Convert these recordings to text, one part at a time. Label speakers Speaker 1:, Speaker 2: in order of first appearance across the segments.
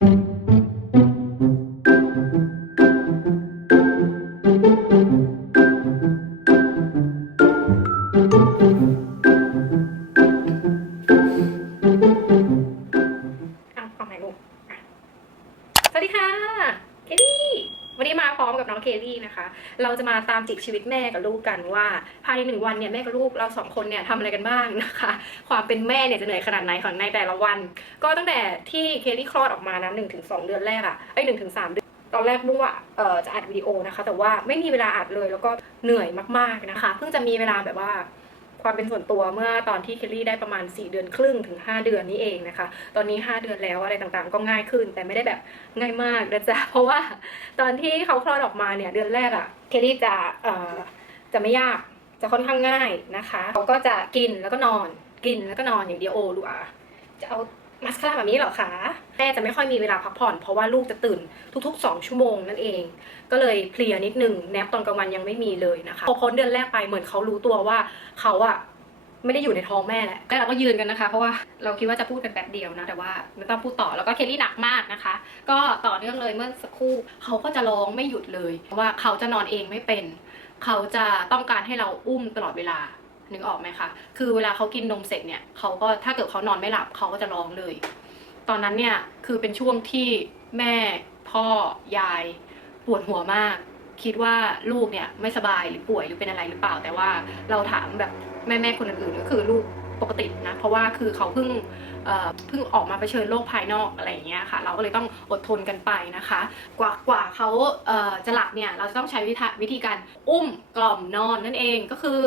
Speaker 1: thank you. จิกชีวิตแม่กับลูกกันว่า ภายในหนึ่งวันเนี่ยแม่กับลูกเราสองคนเนี่ยทำอะไรกันบ้างนะคะ ความเป็นแม่เนี่ยจะเหนื่อยขนาดไหนของในแต่ละวัน ก็ตั้งแต่ที่เคลลี่คลอดออกมานะหนึ่งถึงสองเดือนแรกอะไอหนึ่งถึงสามเดือนตอนแรกลูกอะเอ่อจะอัดวิดีโอนะคะ แต่ว่าไม่มีเวลาอัดเลยแล้วก็เหนื่อยมากๆนะคะ เพิ่งจะมีเวลาแบบว่า ความเป็นส่วนตัวเมื่อตอนที่เคลลี่ได้ประมาณ 4 เดือนครึ่งถึง 5 เดือนนี้เองนะคะ ตอนนี้ 5 เดือนแล้วอะไรต่างๆ ก็ง่ายขึ้น แต่ไม่ได้แบบง่ายมากนะจ๊ะเพราะว่าตอนที่เขาคลอดออกมาเนี่ยเดือนแรกอะเคลลี่จะเอ่อจะไม่ยากจะค่อนข้างง่ายนะคะเขาก็จะกินแล้วก็นอน กินแล้วก็นอนอย่างเดียวโอ้ลูกอะจะเอามาสคาร่าแบบนี้เหรอคะ แม่จะไม่ค่อยมีเวลาพักผ่อน เพราะว่าลูกจะตื่นทุกๆ 2 ชั่วโมงนั่นเอง ก็เลยเพลียนิดนึงแนบตอนกลางวันยังไม่มีเลยนะคะพอพ้นเดือนแรกไปเหมือนเขารู้ตัวว่าเขาอะไม่ได้อยู่ในท้องแม่แหละแล้วเราก็ยืนกันนะคะ เพราะว่าเราคิดว่าจะพูดกันแป๊บเดียวนะ แต่ว่าไม่ต้องพูดต่อ แล้วก็เคลลี่หนักมากนะคะ ก็ต่อเนื่องเลยเมื่อสักครู่เขาก็จะร้องไม่หยุดเลย เพราะว่าเขาจะนอนเองไม่เป็น เขาจะต้องการให้เราอุ้มตลอดเวลา นึกออกไหมคะ คือเวลาเขากินนมเสร็จเนี่ย เขาก็ถ้าเกิดเขานอนไม่หลับเขาก็จะร้องเลย ตอนนั้นเนี่ยคือเป็นช่วงที่แม่พ่อยายปวดหัวมาก คิดว่าลูกเนี่ยไม่สบายหรือป่วยหรือเป็นอะไรหรือเปล่า แต่ว่าเราถามแบบแม่ๆคนอื่นๆก็คือลูกปกตินะเพราะว่าคือเขาเพิ่งเพิ่งออกมาเผชิญโลกภายนอกอะไรอย่างเงี้ยค่ะ เราก็เลยต้องอดทนกันไปนะคะ กว่ากว่าเขาเจะหลับเนี่ยเราจะต้องใช้วิธีวิธีการอุ้มกล่อมนอนนั่นเองก็คือ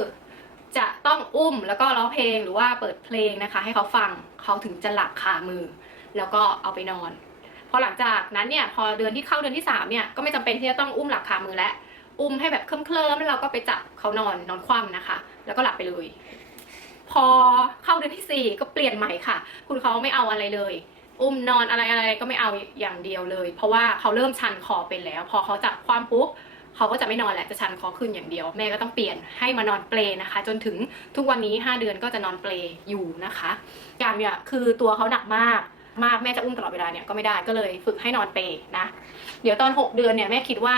Speaker 1: จะต้องอุ้มแล้วก็ร้องเพลงหรือว่าเปิดเพลงนะคะ ให้เขาฟังเขาถึงจะหลับคามือ แล้วก็เอาไปนอน พอหลังจากนั้นเนี่ยพอเดือนที่เข้าเดือนที่สามเนี่ยก็ไม่จำเป็นที่จะต้องอุ้มหลับคามือแล้วอุ้มให้แบบเคลิ้มๆแล้วเราก็ไปจับเขานอนนอนคว่ำนะคะ แล้วก็หลับไปเลย พอเข้าเดือนที่สี่ก็เปลี่ยนใหม่ค่ะ คุณเขาไม่เอาอะไรเลย อุ้มนอนอะไรอะไรก็ไม่เอาอย่างเดียวเลย เพราะว่าเขาเริ่มชันคอเป็นแล้ว พอเขาจับความปุ๊บเขาก็จะไม่นอนแหละจะชันคอขึ้นอย่างเดียว แม่ก็ต้องเปลี่ยนให้มานอนเปลนะคะ จนถึงทุกวันนี้ 5 เดือนก็จะนอนเปลอยู่นะคะยางเนี่ยคือตัวเขาหนักมาก มากแม่จะอุ้มตลอดเวลาเนี่ยก็ไม่ได้ก็เลยฝึกให้นอนเปลนะเดี๋ยวตอน 6 เดือนเนี่ยแม่คิดว่า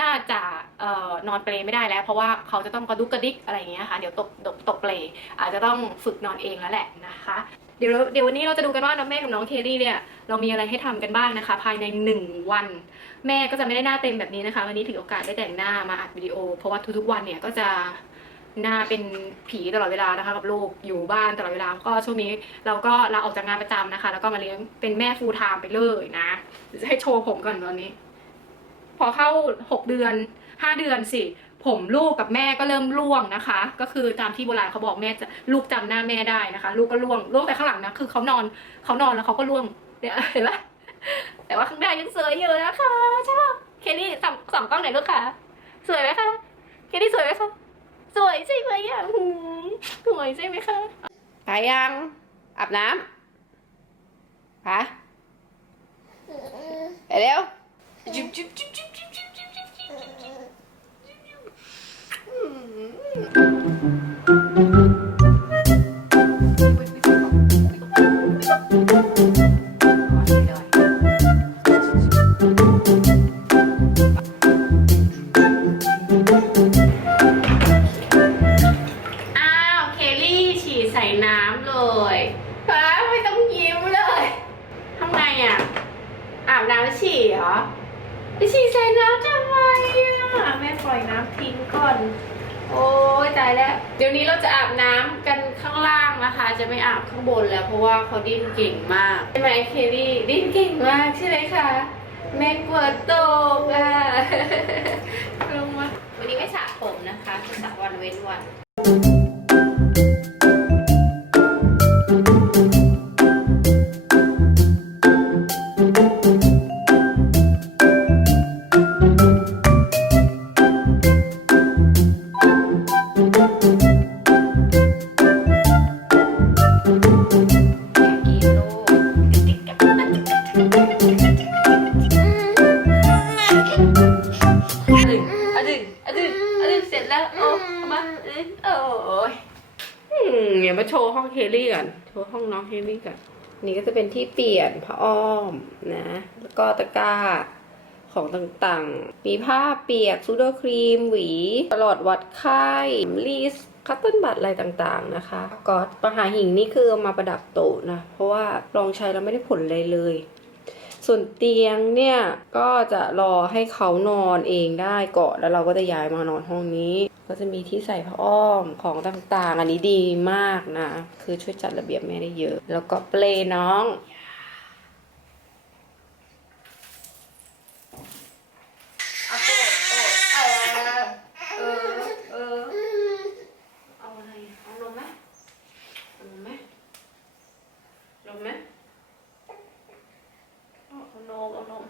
Speaker 1: น่าจะออนอนเปลไม่ได้แล้ว เพราะว่าเขาจะต้องกระดุกกระดิกอะไรอย่างเงี้ยค่ะเดี๋ยวตกตกตกเปลอาจจะต้องฝึกนอนเองแล้วแหละนะคะ เดี๋ยวเดี๋ยววันนี้เราจะดูกันว่าน้องแม่กับน้องเคลลี่เนี่ยเรามีอะไรให้ทำกันบ้างนะคะ ภายในหนึ่งวัน แม่ก็จะไม่ได้หน้าเต็มแบบนี้นะคะ วันนี้ถือโอกาสได้แต่งหน้ามาอัดวิดีโอ เพราะว่าทุกๆวันเนี่ยก็จะ หน้าเป็นผีตลอดเวลานะคะ กับลูกอยู่บ้านตลอดเวลา ก็ช่วงนี้เราก็ลาออกจากงานประจำนะคะ แล้วก็มาเลี้ยงเป็นแม่ฟูลไทม์ไปเลยนะจะให้โชว์ผมก่อนตอนนี้ พอเข้าหกเดือนห้าเดือนสิผมลูกกับแม่ก็เริ่มร่วงนะคะ ก็คือตามที่โบราณเขาบอกแม่จะลูกจำหน้าแม่ได้นะคะ ลูกก็ร่วงร่วงแต่ข้างหลังนะคือเขานอนเขานอนแล้วเขาก็ร่วงเนี่ยเห็นปะแต่ว่าข้างหน้ายังสวยอยู่นะคะใช่ปะเคลลี่สองกล้องไหนลูกค่ะสวยไหมคะเคลลี่สวยไหมคะ สวยใช่ไหมอะหืมสวยใช่ไหมคะ
Speaker 2: ไปยังอาบน้ำไปไปเร็วจุ๊บจุ๊บจุ๊บจุ๊บจุ๊บจุ๊บจุ๊บจุ๊บจุ๊บอ้ โอ้ยตายแล้ว เดี๋ยวนี้เราจะอาบน้ำกันข้างล่างนะคะ จะไม่อาบข้างบนแล้ว เพราะว่าเขาดิ้นเก่งมากใช่ไหมเคลลี่ดิ้นเก่งมากใช่ไหมคะแม่กลัวตกอะลงมาวันนี้ไม่สระผมนะคะสระวันเว้นวัน อนโชว์ห้องน้องเฮลลี่ก่อน
Speaker 1: นี่ก็จะเป็นที่เปลี่ยนผ้าอ้อมนะ แล้วก็ตะกร้าของต่างๆ มีผ้าเปียกซูโดครีม หวีตลอดวัดไข้ลีสคัตเติ้ลบัตอะไรต่างๆนะคะก็ปะหาหิงนี่คือเอามาประดับโต๊ะนะ เพราะว่าลองใช้แล้วไม่ได้ผลเลยเลย ส่วนเตียงเนี่ยก็จะรอให้เขานอนเองได้ก่อนแล้วเราก็จะย้ายมานอนห้องนี้ ก็จะมีที่ใส่ผ้าอ้อมของต่างๆ อันนี้ดีมากนะ คือช่วยจัดระเบียบแม่ได้เยอะ แล้วก็เปลน้อง เอาโต๊ะโต๊ะเออ เออ เออ เอาอะไร เอานมไหมเอานมไหมนมไหมเอาเอานมเอานม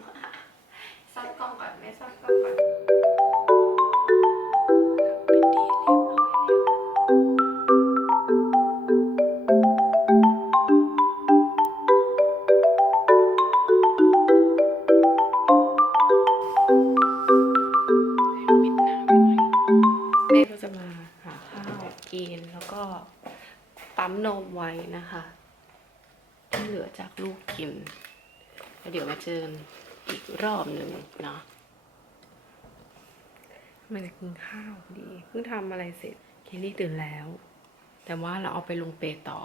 Speaker 1: ซ่อนกล้องก่อนแม่ซ่อนกล้องก่อนเป็นดีเรียบร้อยแล้วปิดหน้าไว้หน่อย แม่ก็จะมาหาข้าวกินแล้วก็ปั๊มนมไว้นะคะที่เหลือจากลูกกินแล้วเดี๋ยวมาเจออีกรอบหนึ่งเนาะ มันจะกินข้าวดี เพิ่งทำอะไรเสร็จ เคลลี่ตื่นแล้ว แต่ว่าเราเอาไปลงเปต่อ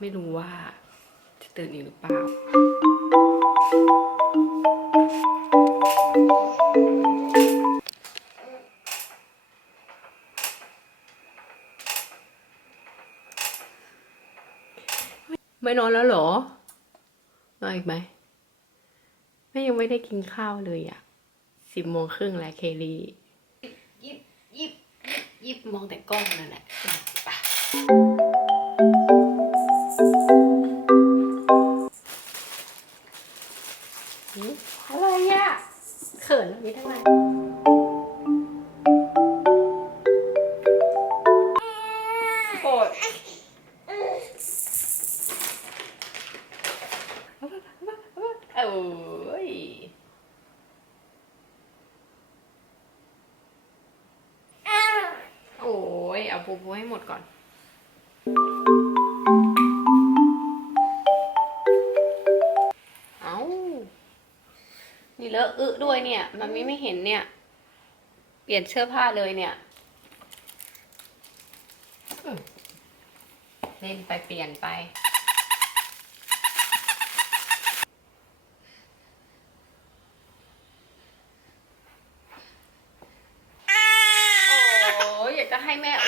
Speaker 1: ไม่รู้ว่าจะตื่นอีกหรือเปล่าไม่นอนแล้วเหรอ นอนอีกไหมแม่ยังไม่ได้กินข้าวเลยอะสิบโมงครึ่งแล้วเคลลี่ ยิบยิบยิบมองแต่กล้องนั่นแหละ เอาปูปูให้หมดก่อน เอานี่เลอะอึด้วยเนี่ย มันไม่ไม่เห็นเนี่ย เปลี่ยนเสื้อผ้าเลยเนี่ยอืมเล่นไปเปลี่ยนไปโอ้ยอยากจะให้แม่อุ้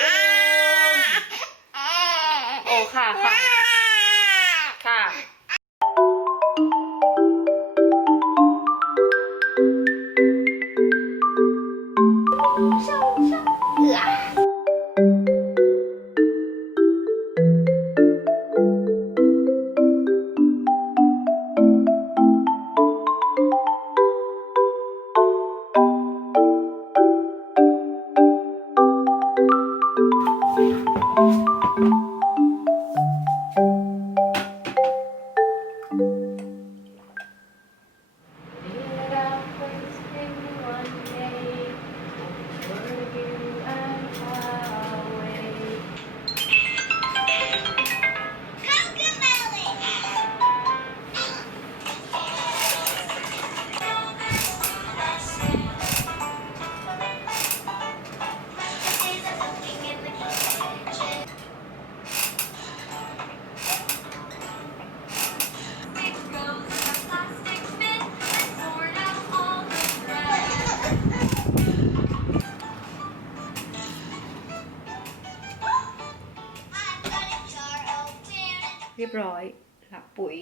Speaker 1: บร้อยหลับปุ๋ย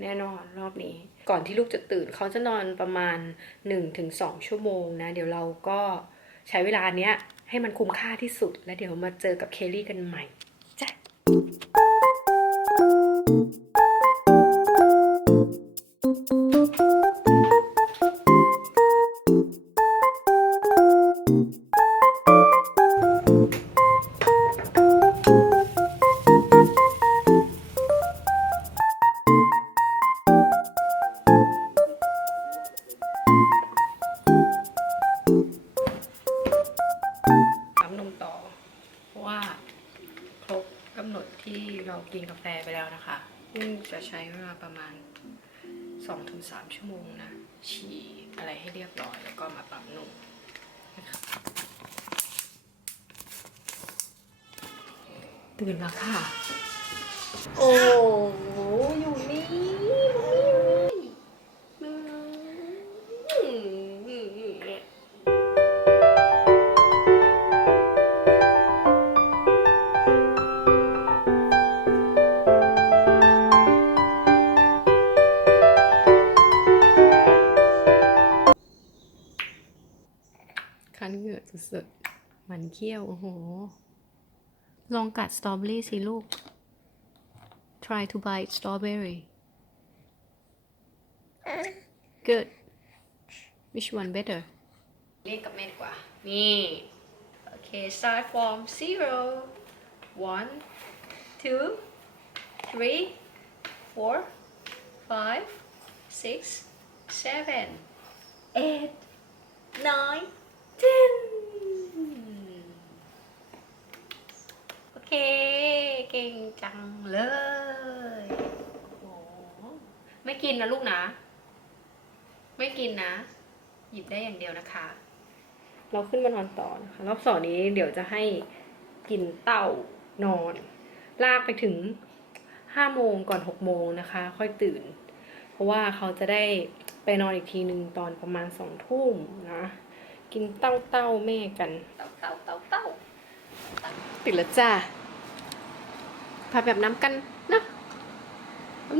Speaker 1: แน่นอนรอบนี้ ก่อนที่ลูกจะตื่นเขาจะนอนประมาณ 1-2 ชั่วโมงนะ เดี๋ยวเราก็ใช้เวลาเนี้ยให้มันคุ้มค่าที่สุด แล้วเดี๋ยวมาเจอกับเคลลี่กันใหม่ ตื่นแล้วค่ะ โอ้อยู่นี่อยู่นี่คันเหงื่อสุดๆมันเขี้ยว โอ้โห ลองกัดสตรอเบอรี่สิลูก try to bite strawberry good which one better? เรียกกับแม่ดีกว่า นี่ โอเค start from zero. One two three four five six seven eight nine ten. เค เก่งจังเลยโอ้โหไม่กินนะลูกนะ ไม่กินนะ หยิบได้อย่างเดียวนะคะ เราขึ้นมานอนต่อนะคะ รอบสองนี้เดี๋ยวจะให้กินเต้านอน ลากไปถึงห้าโมงก่อนหกโมงนะคะ ค่อยตื่น เพราะว่าเขาจะได้ไปนอนอีกทีหนึ่งตอนประมาณสองทุ่มนะ กินเต้าเต้าแม่กัน เต้าเต้าเต้าเต้าติดแล้วจ้า พาแบบน้ำกันนะ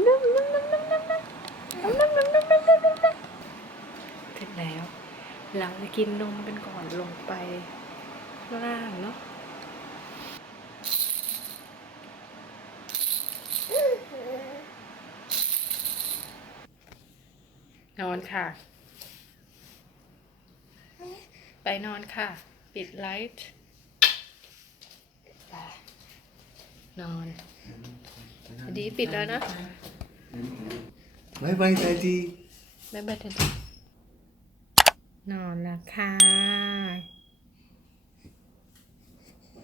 Speaker 1: น้ำน้ำน้ำน้ำน้ำน้ำน้ำน้ำน้ำน้ำน้ำน้ำน้ำเสร็จแล้ว เราจะกินนมกันก่อนลงไปล่างเนาะนอนค่ะ ไปนอนค่ะ ปิดไลท์ นอนดีปิดแล้วนะ
Speaker 3: บาย
Speaker 1: บายไททีบายบายไททีนอนแล้วค่ะ